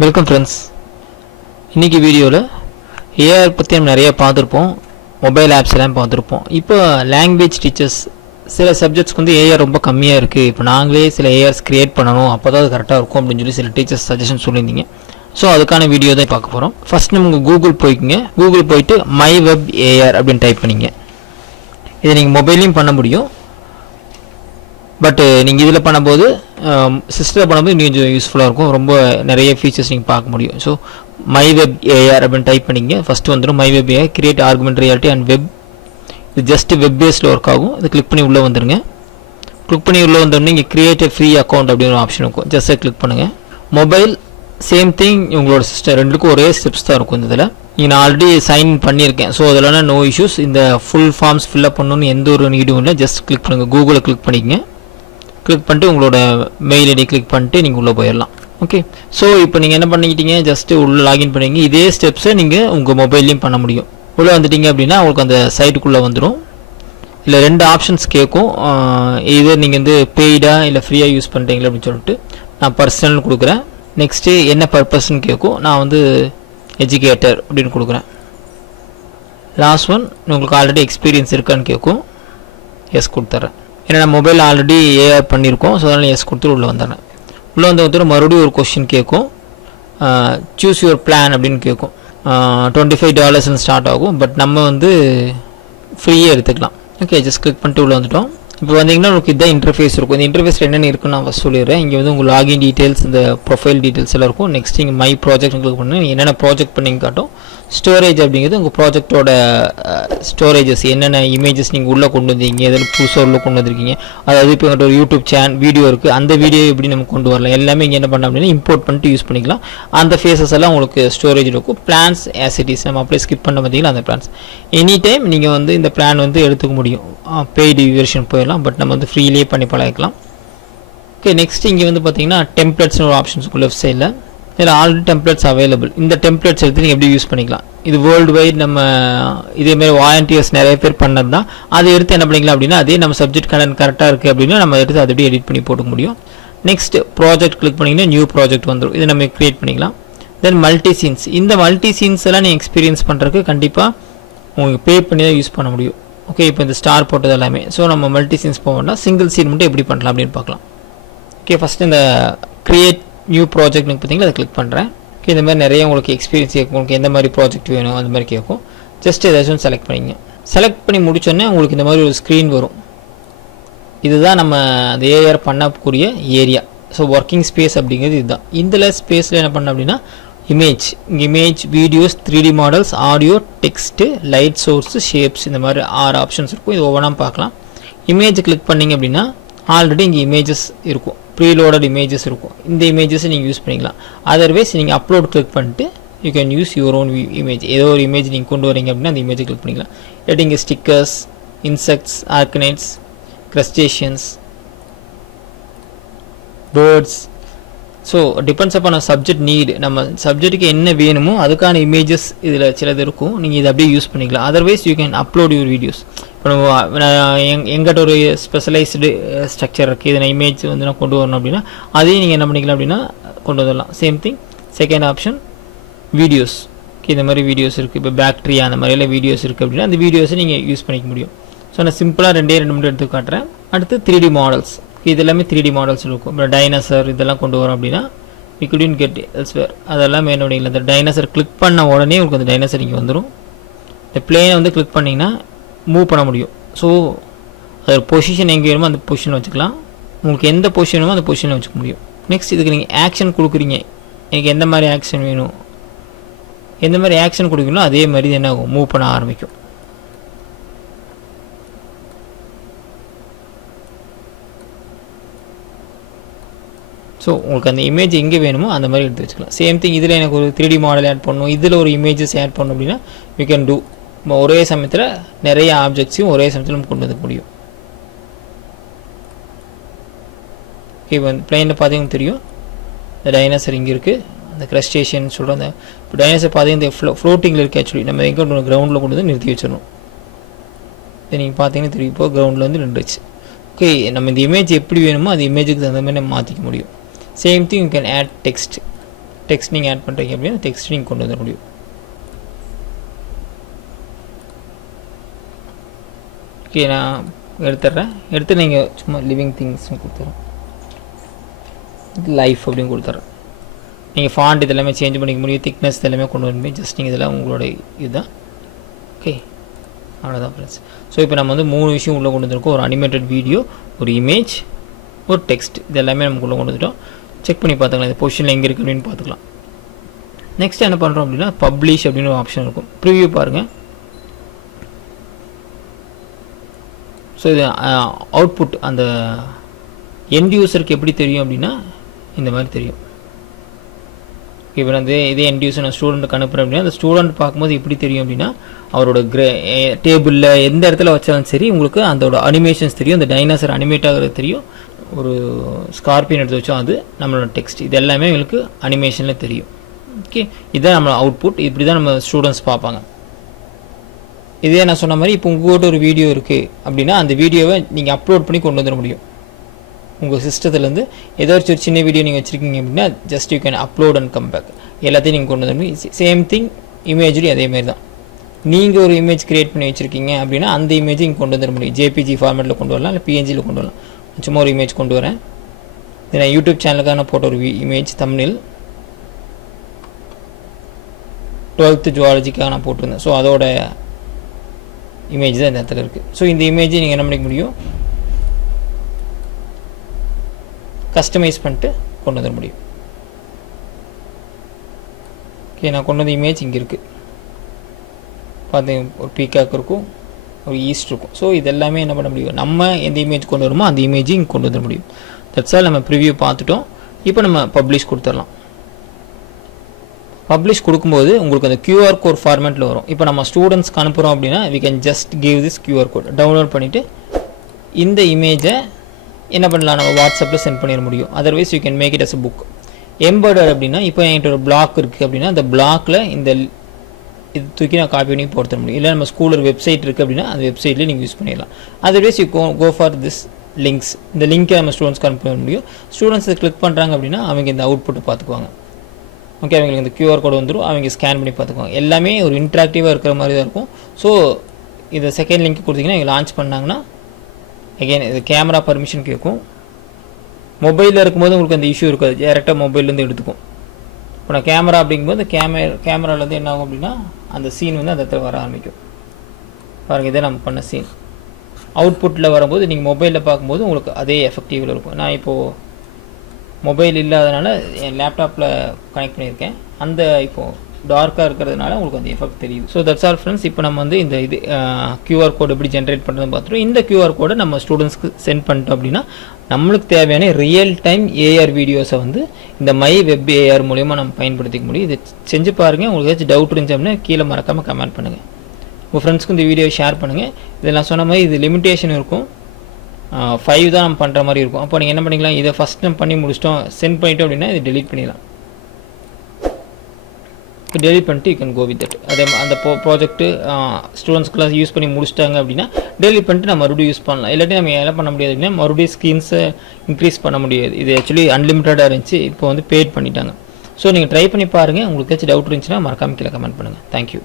Welcome friends. இன்றைக்கி வீடியோவில் AR பற்றி நம்ம நிறைய பார்த்துருப்போம், மொபைல் ஆப்ஸ் எல்லாம் பார்த்துருப்போம். இப்போ லாங்குவேஜ் டீச்சர்ஸ் சில சப்ஜெக்ட்ஸ்க்கு வந்து ஏஆர் ரொம்ப கம்மியாக இருக்குது, இப்போ நாங்களே சில ஏஆர்ஸ் க்ரியேட் பண்ணணும், அப்போ தான் அது கரெக்டாக இருக்கும் அப்படின்னு சொல்லி சில டீச்சர்ஸ் சஜஷன் சொல்லியிருந்தீங்க. ஸோ அதுக்கான வீடியோ தான் பார்க்க போகிறோம். ஃபஸ்ட் நம்ம கூகுள் போய்க்குங்க. கூகுள் போயிட்டு மை வெப் ஏஆர் அப்படின்னு டைப் பண்ணிங்க. இதை நீங்கள் மொபைல்லையும் பண்ண முடியும், பட் நீங்கள் இதில் பண்ணும்போது சிஸ்டத்தில் பண்ணும்போது இன்னும் கொஞ்சம் யூஸ்ஃபுல்லாக இருக்கும். ரொம்ப நிறைய ஃபீச்சர்ஸ் நீங்கள் பார்க்க முடியும். ஸோ மை வெப் ஏஆர் அப்படின்னு டைப் பண்ணிங்க. ஃபஸ்ட்டு வந்துடும் my web AR create augmented reality and web. இது ஜஸ்ட் வெப் பேஸில் ஒர்க் ஆகும். இது கிளிக் பண்ணி உள்ளே வந்துடுங்க. கிளிக் பண்ணி உள்ளே வந்தோடனே இங்கே கிரியேட் எ ஃப்ரீ அக்கௌண்ட் அப்படின்னு ஒரு ஆப்ஷன் இருக்கும். ஜஸ்ட்டை கிளிக் பண்ணுங்கள். மொபைல் சேம் திங், உங்களோட சிஸ்டம் ரெண்டுக்கும் ஒரே ஸ்டெப்ஸ் தான் இருக்கும். இந்த இதில் நான் ஆல்ரெடி சைன் பண்ணியிருக்கேன். ஸோ அதெல்லாம் நோ இஷ்யூஸ். இந்த ஃபுல் ஃபார்ம்ஸ் ஃபில்அப் பண்ணணும்னு எந்த ஒரு நீடும் இல்லை. ஜஸ்ட் கிளிக் பண்ணுங்கள். கூகுளில் கிளிக் பண்ணிக்கங்க. கிளிக் பண்ணிட்டு உங்களோட மெயில் ஐடி கிளிக் பண்ணிட்டு நீங்கள் உள்ளே போயிடலாம். ஓகே, ஸோ இப்போ நீங்கள் என்ன பண்ணிக்கிட்டீங்க, ஜஸ்ட்டு உள்ளே லாகின் பண்ணிங்க. இதே ஸ்டெப்ஸை நீங்கள் உங்கள் மொபைல்லையும் பண்ண முடியும். உள்ளே வந்துட்டீங்க அப்படின்னா உங்களுக்கு அந்த சைட்டுக்குள்ளே வந்துடும். இல்லை ரெண்டு ஆப்ஷன்ஸ் கேட்கும். இது நீங்கள் வந்து பெய்டாக இல்லை ஃப்ரீயாக யூஸ் பண்ணுறீங்களா அப்படின்னு சொல்லிட்டு நான் பர்சனல் கொடுக்குறேன். நெக்ஸ்ட்டு என்ன பர்பஸ்ன்னு கேட்கும். நான் வந்து எஜுகேட்டர் அப்படின்னு கொடுக்குறேன். லாஸ்ட் ஒன் உங்களுக்கு ஆல்ரெடி எக்ஸ்பீரியன்ஸ் இருக்கான்னு கேட்கும். எஸ் கொடுத்துட்றேன். ஏன்னா நான் மொபைல் ஆல்ரெடி ஏஆர் பண்ணியிருக்கோம். ஸோ அதனால் எஸ் கொடுத்துட்டு உள்ளே வந்துடுறேன். உள்ளே வந்து மறுபடியும் ஒரு கொஸ்டின் கேட்கும். சூஸ் யுவர் பிளான் அப்படின்னு கேட்கும். $25 ஸ்டார்ட் ஆகும், பட் நம்ம வந்து ஃப்ரீயாக எடுத்துக்கலாம். ஓகே, ஜஸ்ட் கிளிக் பண்ணிட்டு உள்ளே வந்துட்டோம். இப்போ வந்தீங்கன்னா உங்களுக்கு இதான் இன்டர்ஃபேஸ் இருக்கும். இந்த இன்டர்ஃபேஸில் என்னென்ன இருக்குன்னு நான் சொல்லிடுறேன். இங்கே வந்து உங்கள் லாகின் டீட்டெயில்ஸ், இந்த ப்ரொஃபைல் டீட்டெயில்ஸ் எல்லாம் இருக்கும். நெக்ஸ்ட் இங்கே மை ப்ராஜெக்ட் கிளிக் பண்ணி என்னென்ன ப்ராஜெக்ட் பண்ணிங்க காட்டும். ஸ்டோரேஜ் அப்படிங்கிறது உங்கள் ப்ராஜெக்டோட ஸ்டோரேஜஸ், என்னென்ன இமேஜஸ் நீங்கள் உள்ளே கொண்டு வந்தீங்க, எதில் புதுசாக உள்ளே கொண்டு வந்திருக்கீங்க. அதாவது இப்போ ஒரு யூடியூப் வீடியோ இருக்குது, அந்த வீடியோ எப்படி நம்ம கொண்டு வரலாம் எல்லாமே இங்கே என்ன பண்ணலாம் அப்படின்னா இம்போர்ட் பண்ணிட்டு யூஸ் பண்ணிக்கலாம். அந்த ஃபேஸஸ் எல்லாம் உங்களுக்கு ஸ்டோரேஜ் இருக்கும். பிளான்ஸ் ஆசிட்டிஸ் நம்ம அப்படியே ஸ்கிப் பண்ண பார்த்தீங்களா, அந்த பிளான்ஸ் எனி டைம் நீங்கள் வந்து இந்த பிளான் வந்து எடுத்துக்க முடியும். பெய்டு வெர்ஷன் போயிடலாம், பட் நம்ம வந்து ஃப்ரீலேயே பண்ணி பழகிக்கலாம். ஓகே, நெக்ஸ்ட் இங்கே வந்து பார்த்தீங்கன்னா டெம்ப்ளேட்ஸ்னு ஒரு ஆப்ஷன்ஸ் இருக்கும் லெஃப்ட் சைடில். இதில் ஆல்ரெடி டெம்ப்ளேட்ஸ் அவைலபிள். இந்த டெம்ப்ளேட்ஸ் எடுத்து நீங்கள் எப்படி யூஸ் பண்ணிக்கலாம். இது வேர்ல்டு வைட் நம்ம இதேமாரி வாலண்டியர்ஸ் நிறைய பேர் பண்ணது தான். அதை எடுத்து என்ன பண்ணிக்கலாம் அப்படின்னா, அதே நம்ம சப்ஜெக்ட் கண்டென்ட் கரெக்டாக இருக்குது அப்படின்னா நம்ம எடுத்து அதை எப்படி எடிட் பண்ணி போட்டுக்க முடியும். நெக்ஸ்ட் ப்ராஜெக்ட் கிளிக் பண்ணிங்கன்னா நியூ ப்ராஜெக்ட் வந்துடும். இதை நம்ம க்ரியேட் பண்ணிக்கலாம். தென் மல்டி சீன்ஸ். இந்த மல்டி சீன்ஸ் எல்லாம் நீங்கள் எக்ஸ்பீரியன்ஸ் பண்ணுறதுக்கு கண்டிப்பாக உங்களுக்கு பே பண்ணி தான் யூஸ் பண்ண முடியும். ஓகே, இப்போ இந்த ஸ்டார் போட்டது எல்லாமே. ஸோ நம்ம மல்டி சீன்ஸ் போகணும்னா சிங்கிள் சீன் மட்டும் எப்படி பண்ணலாம் அப்படின்னு பார்க்கலாம். ஓகே, ஃபஸ்ட்டு இந்த க்ரியேட் நியூ ப்ராஜெக்ட்னு பார்த்தீங்கன்னா அதை கிளிக் பண்ணுறேன். ஓகே, இந்த மாதிரி நிறைய உங்களுக்கு எக்ஸ்பீரியன்ஸ் கேட்கும். உங்களுக்கு எந்த மாதிரி ப்ராஜெக்ட் வேணும் அந்த மாதிரி கேட்கும். ஜஸ்ட் ஏதாச்சும் செலக்ட் பண்ணிங்க. செலக்ட் பண்ணி முடிச்சோடனே உங்களுக்கு இந்த மாதிரி ஒரு ஸ்க்ரீன் வரும். இதுதான் நம்ம அந்த ஏஆர் பண்ணக்கூடிய ஏரியா. ஸோ ஒர்க்கிங் ஸ்பேஸ் அப்படிங்கிறது இதுதான். இதில் ஸ்பேஸில் என்ன பண்ண அப்படின்னா image, videos, 3D models, audio, text, light source, shapes, இந்த மாதிரி 6 ஆப்ஷன்ஸ் இருக்கும். இது ஒவ்வொன்றா பார்க்கலாம். இமேஜ் கிளிக் பண்ணிங்க அப்படின்னா ஆல்ரெடி இங்கே இமேஜஸ் இருக்கும், ப்ரீலோடட் இமேஜஸ் இருக்கும். இந்த இமேஜஸை நீங்கள் யூஸ் பண்ணிக்கலாம். அதர்வைஸ் நீங்கள் அப்லோட் கிளிக் பண்ணிட்டு you can use your own image. ஏதோ ஒரு இமேஜ் நீங்கள் கொண்டு வரீங்க அப்படின்னா அந்த இமேஜை கிளிக் பண்ணிக்கலாம். இல்லாட்டி இங்கே stickers, insects, arachnids, crustaceans, birds. So depends upon subject need. நம்ம சப்ஜெக்ட்டுக்கு என்ன வேணுமோ அதுக்கான இமேஜஸ் இதில் சிலது இருக்கும். நீங்கள் இதை அப்படியே யூஸ் பண்ணிக்கலாம். Otherwise you can upload your videos. இப்போ நம்ம எங்கிட்ட ஒரு ஸ்பெஷலைஸ்டு ஸ்ட்ரக்சர் இருக்குது, இதை இமேஜ் வந்து நான் கொண்டு வரணும் அப்படின்னா அதையும் நீங்கள் என்ன பண்ணிக்கலாம் அப்படின்னா கொண்டு வந்துடலாம். Same thing second option videos. இந்த மாதிரி வீடியோஸ் இருக்குது. இப்போ பேக்ட்ரியா அந்த மாதிரியெல்லாம் வீடியோஸ் இருக்குது அப்படின்னா அந்த வீடியோஸை நீங்கள் யூஸ் பண்ணிக்க முடியும். ஸோ நான் சிம்பிளாக 2 மட்டும் எடுத்து காட்டுறேன். அடுத்து 3D மாடல்ஸ். இது எல்லாமே 3D மாடல்ஸ் இருக்கும். இப்போ டைனோசர் இதெல்லாம் கொண்டு வரோம் அப்படின்னா we couldn't get elsewhere. அதெல்லாம் வேணும் அப்படிங்களா. இந்த டைனோசர் கிளிக் பண்ண உடனே உங்களுக்கு அந்த டைனோசர் இங்கே வந்துடும். இந்த பிளேனை வந்து கிளிக் பண்ணிங்கன்னா மூவ் பண்ண முடியும். ஸோ அது பொசிஷன் எங்கே வேணுமோ அந்த பொசிஷனை வச்சுக்கலாம். உங்களுக்கு எந்த பொசிஷன் வேணுமோ அந்த பொசிஷனை வச்சுக்க முடியும். நெக்ஸ்ட் இதுக்கு நீங்கள் ஆக்ஷன் கொடுக்குறீங்க. எனக்கு எந்த மாதிரி ஆக்ஷன் வேணும், எந்த மாதிரி ஆக்ஷன் கொடுக்கணும் அதே மாதிரி என்ன ஆகும், மூவ் பண்ண ஆரம்பிக்கும். ஸோ உங்களுக்கு அந்த இமேஜ் எங்கே வேணுமோ அந்த மாதிரி எடுத்து வச்சுக்கலாம். சேம் திங் இதில் எனக்கு ஒரு 3D மாடல் ஆட் பண்ணணும், இதில் ஒரு இமேஜஸ் ஆட் பண்ணணும் அப்படின்னா யூ கேன் டூ. ஒரே சமயத்தில் நிறைய ஆப்ஜெக்ட்ஸையும் ஒரே சமயத்தில் நம்ம கொண்டு வந்து முடியும். இப்போ பிளேனில் பார்த்தீங்கன்னா தெரியும் இந்த டைனோசர் இங்கே இருக்குது. அந்த க்ரஸ்டேஷன் சொல்கிறோம். அந்த இப்போ டைனோசர் பார்த்தீங்கன்னா இந்த ஃப்ளோட்டிங்கில் இருக்குது. ஆக்சுவலி நம்ம எங்கே கிரவுண்டில் கொண்டு வந்து நிறுத்தி வச்சிடணும். இதை நீங்கள் பார்த்தீங்கன்னா தெரியும், இப்போ கிரவுண்டில் வந்து நின்றுச்சு. ஓகே, நம்ம இந்த இமேஜ் எப்படி வேணுமோ அந்த இமேஜுக்கு தகுந்த மாதிரி நம்ம மாற்றிக்க முடியும். Same thing you can add text. Text நீங்கள் ஆட் பண்ணுறீங்க அப்படின்னா டெக்ஸ்ட் நீங்கள் கொண்டு வர முடியும். ஓகே, நான் எடுத்துட்றேன். எடுத்து நீங்கள் சும்மா லிவிங் திங்ஸ்னு கொடுத்துட்றேன், லைஃப் அப்படின்னு கொடுத்துட்றேன். நீங்கள் ஃபாண்ட் இதெல்லாமே சேஞ்ச் பண்ணிக்க முடியும், திக்னஸ் இதெல்லாமே கொண்டு வர முடியும். ஜஸ்ட் நீங்கள் இதெல்லாம் உங்களோட இதுதான். ஓகே, அவ்வளோதான் ஃப்ரெண்ட்ஸ். ஸோ இப்போ நம்ம வந்து 3 விஷயம் உள்ளே கொண்டு வந்துருக்கோம். ஒரு அனிமேட்டட் வீடியோ, ஒரு இமேஜ், ஒரு டெக்ஸ்ட். இது எல்லாமே நமக்கு உள்ளே கொண்டு வந்துட்டோம். செக் பண்ணி பார்த்துக்கலாம் இந்த பொசிஷனில் எங்கே இருக்குது அப்படின்னு பார்த்துக்கலாம். நெக்ஸ்ட் என்ன பண்ணுறோம் அப்படின்னா பப்ளிஷ் அப்படின்னு ஒரு ஆப்ஷன் இருக்கும். ப்ரிவ்யூ பாருங்கள். ஸோ இது அவுட்புட் அந்த எண்ட் யூசருக்கு எப்படி தெரியும் அப்படின்னா இந்த மாதிரி தெரியும். இப்போ வந்து இதே எண்ட் யூசர் நான் ஸ்டூடெண்ட்டுக்கு அனுப்புகிறேன் அப்படின்னா அந்த ஸ்டூடெண்ட் பார்க்கும்போது எப்படி தெரியும் அப்படின்னா அவரோட டேபிளில் எந்த இடத்துல வச்சாலும் சரி உங்களுக்கு அதோட அனிமேஷன்ஸ் தெரியும். அந்த டைனாசர் அனிமேட் ஆகிறது தெரியும். ஒரு ஸ்கார்பியன் எடுத்து வச்சோம், அது நம்மளோட டெக்ஸ்ட். இது எல்லாமே உங்களுக்கு அனிமேஷனில் தெரியும். ஓகே, இதுதான் நம்மளோட அவுட்புட். இப்படி தான் நம்ம ஸ்டூடெண்ட்ஸ் பார்ப்பாங்க. இதே நான் சொன்ன மாதிரி இப்போ உங்கள்கிட்ட ஒரு வீடியோ இருக்குது அப்படின்னா அந்த வீடியோவை நீங்கள் அப்லோட் பண்ணி கொண்டு வந்துட முடியும். உங்கள் சிஸ்டத்துலேருந்து ஏதாச்சும் ஒரு சின்ன வீடியோ நீங்கள் வச்சுருக்கீங்க அப்படின்னா just you can upload and come back. எல்லாத்தையும் நீங்கள் கொண்டு வந்து சேம் திங் இமேஜ்லேயும் அதேமாரி தான். நீங்கள் ஒரு இமேஜ் க்ரியேட் பண்ணி வச்சுருக்கீங்க அப்படின்னா அந்த இமேஜை இங்கே கொண்டு வந்துட முடியும். ஜேபிஜி ஃபார்மேட்டில் கொண்டு வரலாம், இல்லை பிஎன்ஜியில் கொண்டு வரலாம். சும்மா ஒரு இமேஜ் கொண்டு வரேன். இது நான் யூடியூப் சேனலுக்காக நான் போட்ட ஒரு இமேஜ் தம்ப்நெயில் 12th ஜுவாலஜிக்காக நான் போட்டிருந்தேன். ஸோ அதோட இமேஜ் தான் இந்த இடத்துல இருக்குது. ஸோ இந்த இமேஜை நீங்கள் என்ன பண்ணிக்க முடியும், கஸ்டமைஸ் பண்ணிட்டு கொண்டு வர முடியும். ஓகே, நான் கொண்டு வந்த இமேஜ் இங்கே இருக்குது. பார்த்தீங்க ஒரு பீக்காக் இருக்கும், ஒரு ஈஸ்ட் இருக்கும். ஸோ இது எல்லாமே என்ன பண்ண முடியும், நம்ம எந்த இமேஜ் கொண்டு வருமோ அந்த இமேஜையும் இங்கே கொண்டு வர முடியும். That's all. நம்ம ப்ரிவியூ பார்த்துட்டோம். இப்போ நம்ம பப்ளிஷ் கொடுத்துடலாம். பப்ளிஷ் கொடுக்கும்போது உங்களுக்கு அந்த கியூஆர் கோட் ஃபார்மேட்டில் வரும். இப்போ நம்ம ஸ்டூடெண்ட்ஸ்க்கு அனுப்புகிறோம் அப்படின்னா we can just give this QR code download பண்ணிவிட்டு இந்த இமேஜை என்ன பண்ணலாம், நம்ம வாட்ஸ்அப்பில் சென்ட் பண்ணிட முடியும். Otherwise you can make it as a book. எம்பர்டர் அப்படின்னா இப்போ என்கிட்ட ஒரு பிளாக் இருக்குது அப்படின்னா அந்த பிளாக்கில் இந்த இது தூக்கி நான் காப்பி பண்ணி போடுத்த முடியும். இல்லை நம்ம ஸ்கூலில் வெப்சைட் இருக்குது அப்படின்னா அந்த வெப்சைட்லேயே நீங்கள் யூஸ் பண்ணிடலாம். Otherwise you go for this links. இந்த லிங்க்கை நம்ம ஸ்டூடெண்ட்ஸ்க்கு அனுப்ப முடியும். ஸ்டூடெண்ட்ஸ் இதை கிளிக் பண்ணுறாங்க அப்படின்னா அவங்க இந்த அவுட்புட்டை பார்த்துக்குவாங்க. ஓகே, அவங்களுக்கு இந்த கியூஆர் கோடு வந்துடும், அவங்க ஸ்கேன் பண்ணி பார்த்துக்குவாங்க. எல்லாமே ஒரு இன்ட்ராக்டிவாக இருக்கிற மாதிரி தான் இருக்கும். ஸோ இதை செகண்ட் லிங்க் கொடுத்தீங்கன்னா இங்கே லான்ச் பண்ணாங்கன்னா அகெயின் இது கேமரா பர்மிஷன் கேட்கும். மொபைலில் இருக்கும்போது உங்களுக்கு அந்த இஷ்யூ இருக்காது, டேரெக்டாக மொபைல்லேருந்து எடுத்துக்கும். இப்போ நான் கேமரா அப்படிங்கும்போது கேமராலேருந்து என்ன ஆகும் அப்படின்னா அந்த சீன் வந்து அந்த இடத்துல வர ஆரம்பிக்கும். பாருங்கள், இதை நம்ம பண்ண சீன் அவுட்புட்டில் வரும்போது நீங்கள் மொபைலில் பார்க்கும்போது உங்களுக்கு அதே எஃபெக்டிவில் இருக்கும். நான் இப்போது மொபைல் இல்லாதனால என் லேப்டாப்பில் கனெக்ட் பண்ணியிருக்கேன். அந்த இப்போது டார்க்காக இருக்கிறதுனால உங்களுக்கு அந்த எஃபெக்ட் தெரியுது. So that's all friends. இப்போ நம்ம வந்து இந்த இது கியூஆர் கோடு எப்படி ஜென்ரேட் பண்ணுறதுன்னு பார்த்துட்டோம். இந்த கியூஆர் கோடை நம்ம ஸ்டூடெண்ட்ஸ்க்கு சென்ட் பண்ணிட்டோம் அப்படின்னா நம்மளுக்கு தேவையான ரியல் டைம் ஏஆர் வீடியோஸை வந்து இந்த மை வெப் ஏஆர் மூலிமா நம்ம பயன்படுத்திக்க முடியும். இது செஞ்சு பாருங்கள். உங்களுக்கு ஏதாச்சும் டவுட் இருந்துச்சு அப்படின்னா கீழே மறக்காமல் கமெண்ட் பண்ணுங்கள். உங்கள் ஃப்ரெண்ட்ஸ்க்கு இந்த வீடியோ ஷேர் பண்ணுங்கள். இதில் நான் சொன்ன மாதிரி இது லிமிட்டேஷன் இருக்கும், 5 தான் நம்ம பண்ணுற மாதிரி இருக்கும். அப்போ நீங்கள் என்ன பண்ணிக்கலாம், இதை ஃபஸ்ட் நம்ம பண்ணி முடிச்சிட்டோம் சென்ட் பண்ணிட்டோம் அப்படின்னா இதை டெலிட் பண்ணிடலாம். டெலிட் பண்ணிட்டு you can go with that. அதே அந்த ப்ராஜெக்ட்டு ஸ்டூடெண்ட்ஸ்க்குலாம் யூஸ் பண்ணி முடிச்சிட்டாங்க அப்படின்னா டெலிட் பண்ணிட்டு நம்ம மறுபடியும் யூஸ் பண்ணலாம். இல்லாட்டி நம்ம என்ன பண்ண முடியாது அப்படின்னா மறுபடியும் ஸ்க்ரீன்ஸை இன்க்ரீஸ் பண்ண முடியாது. இது ஆக்சுவலி அன்லிமிட்டடாக இருந்துச்சு, இப்போ வந்து பேட் பண்ணிட்டாங்க. ஸோ நீங்கள் ட்ரை பண்ணி பாருங்கள். உங்களுக்கு ஏதாச்சும் டவுட் இருந்துச்சுன்னா மறக்காம கீழே கமெண்ட் பண்ணுங்கள். தேங்க்யூ.